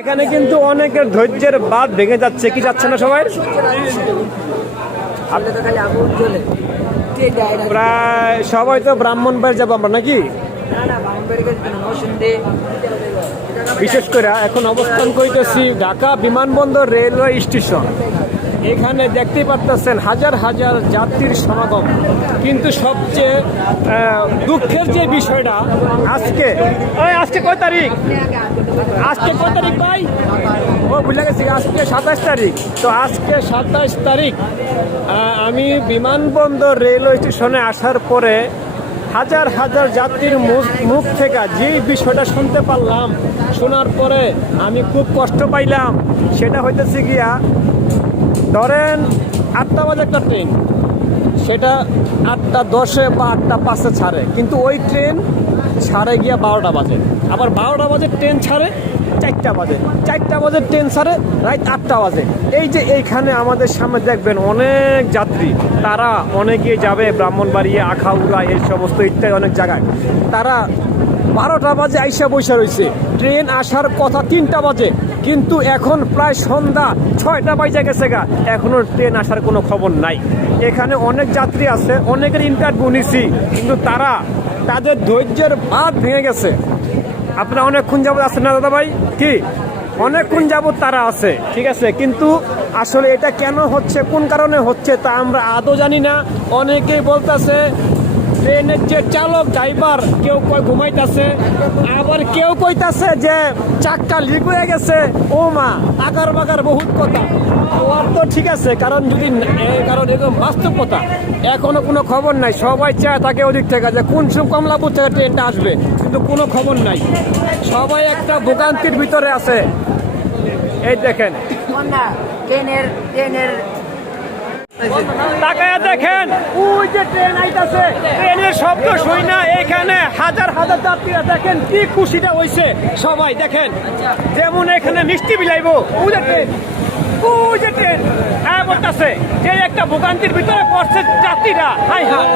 এখানে কিন্তু অনেকের ধৈর্যের বাঁধ ভেঙে যাচ্ছে, কি যাচ্ছে না সবাই? প্রায় সবাই তো ব্রাহ্মণবাড়ি যাবো আমরা নাকি? বিশেষ করে এখন অবস্থান করিতেছি ঢাকা বিমানবন্দর রেলওয়ে স্টেশন। এখানে দেখতেই পারতেছেন হাজার হাজার যাত্রীর সমাগম। কিন্তু সবচেয়ে দুঃখের যে বিষয়টা, আজকে কয় তারিখ? আজকে কয় তারিখ ভাই? ও ভুলে গেছি, আজকে 27 তারিখ। তো আজকে 27 তারিখ আমি বিমানবন্দর রেলওয়ে স্টেশনে আসার পরে হাজার হাজার যাত্রীর মুখ থেকে যে বিষয়টা শুনতে পারলাম, শোনার পরে আমি খুব কষ্ট পাইলাম। সেটা হইতেছে গিয়া, ধরেন 8টা বাজে একটা ট্রেন, সেটা 8:10 বা 8:05 ছাড়ে, কিন্তু ওই ট্রেন ছাড়ে গিয়া 12টা বাজে। আবার 12টা বাজে ট্রেন ছাড়ে 4টা বাজে, 4টা বাজে ট্রেন ছাড়ে রাত 8টা বাজে। এই যে এইখানে আমাদের সামনে দেখবেন অনেক যাত্রী, তারা অনেকেই যাবে ব্রাহ্মণবাড়িয়া, আখাউড়া, এই সমস্ত ইত্যাদি অনেক জায়গায়। তারা 12টা বাজে আইসা বৈশা রয়েছে, ট্রেন আসার কথা 3টা বাজে, কিন্তু এখন প্রায় সন্ধ্যা 6টা বাজে গেছে গা, এখনো ট্রেন আসার কোনো খবর নাই। এখানে অনেক যাত্রী আছে, অনেকের ইন্টারভিউ নিছি, কিন্তু তাদের ধৈর্যের বাঁধ ভেঙে গেছে। আপনারা অনেকক্ষণ যাবত আছেন না দাদা ভাই? কি অনেকক্ষণ যাবত তারা আছে, ঠিক আছে, কিন্তু আসলে এটা কেন হচ্ছে, কোন কারণে হচ্ছে তা আমরা আদৌ জানি না। অনেকেই বলতেছে ট্রেনের যে চালক ড্রাইভার, কেউ কয় ঘুমাইতেছে, আবার কেউ কইতাছে যে চাক্কা লিক হয়ে গেছে। ও মা, আগার বাগার বহুত কথা। ওর তো ঠিক আছে, কারণ এরকম বাস্তব কথা, এখনো কোনো খবর নাই। সবাই চায় তাকে ওদিক থেকে যে কোন কমলাপুর থেকে ট্রেনটা আসবে, কিন্তু কোনো খবর নাই। সবাই একটা ভোগান্তির ভিতরে আছে। এই দেখেন, তাকায়া দেখেন, ওই যে ট্রেন আইতাছে, ট্রেনের শব্দ শুই না, এখানে হাজার হাজার যাত্রীরা দেখেন কি খুশিটা হইছে। সবাই দেখেন, যেমন এখানে মিষ্টি বিলাইবো, ওই যে ট্রেন বলতেছে যে একটা ভোগান্তির ভিতরে পড়ছে যাত্রীরা। High high.